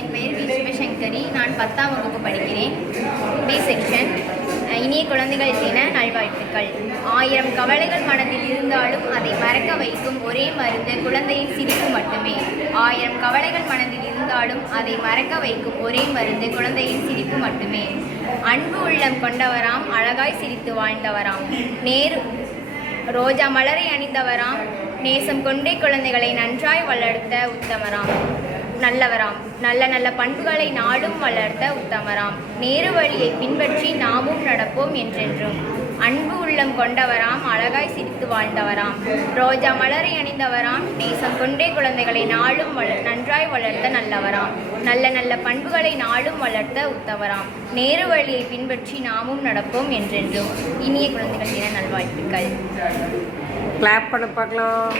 என் பெயர் வி சிவசங்கரி. நான் 10ஆம் வகுப்பு படிக்கிறேன். B section. இனிய குழந்தைகள் தின நல்வாழ்த்துக்கள். 1000 கவலைகள் மனதில் இருந்தாலும் அதை மறக்க வைக்கும் ஒரே மருந்து குழந்தையின் சிரிப்பு மட்டுமே. 1000 கவலைகள் மனதில் இருந்தாலும் அதை மறக்க வைக்கும் ஒரே மருந்து குழந்தையின் சிரிப்பு மட்டுமே. அன்பு உள்ளம் கொண்டவராம், அழகாய் சிரித்து வாழ்ந்தவராம், ரோஜா மலரை அணிந்தவராம், நேசம் கொண்டே குழந்தைகளை நன்றாய் வளர்த்த உத்தமராம், நல்லவராம், நல்ல நல்ல பண்புகளை நாடும் வளர்த்த உத்தமராம், நேரு வழியை பின்பற்றி நாமும் நடப்போம் என்றென்றும். அன்பு உள்ளம் கொண்டவராம், அழகாய் சிரித்து வாழ்ந்தவராம், ரோஜா மலரை அணிந்தவராம், நேசம் கொண்டே குழந்தைகளை நாளும் நன்றாய் வளர்த்த நல்லவராம், நல்ல நல்ல பண்புகளை நாடும் வளர்த்த உத்தமராம், நேரு வழியை பின்பற்றி நாமும் நடப்போம் என்றென்றும். இனிய குழந்தைகள் தின நல்வாழ்த்துக்கள். கிளாப் பண்ண பார்க்கலாம்.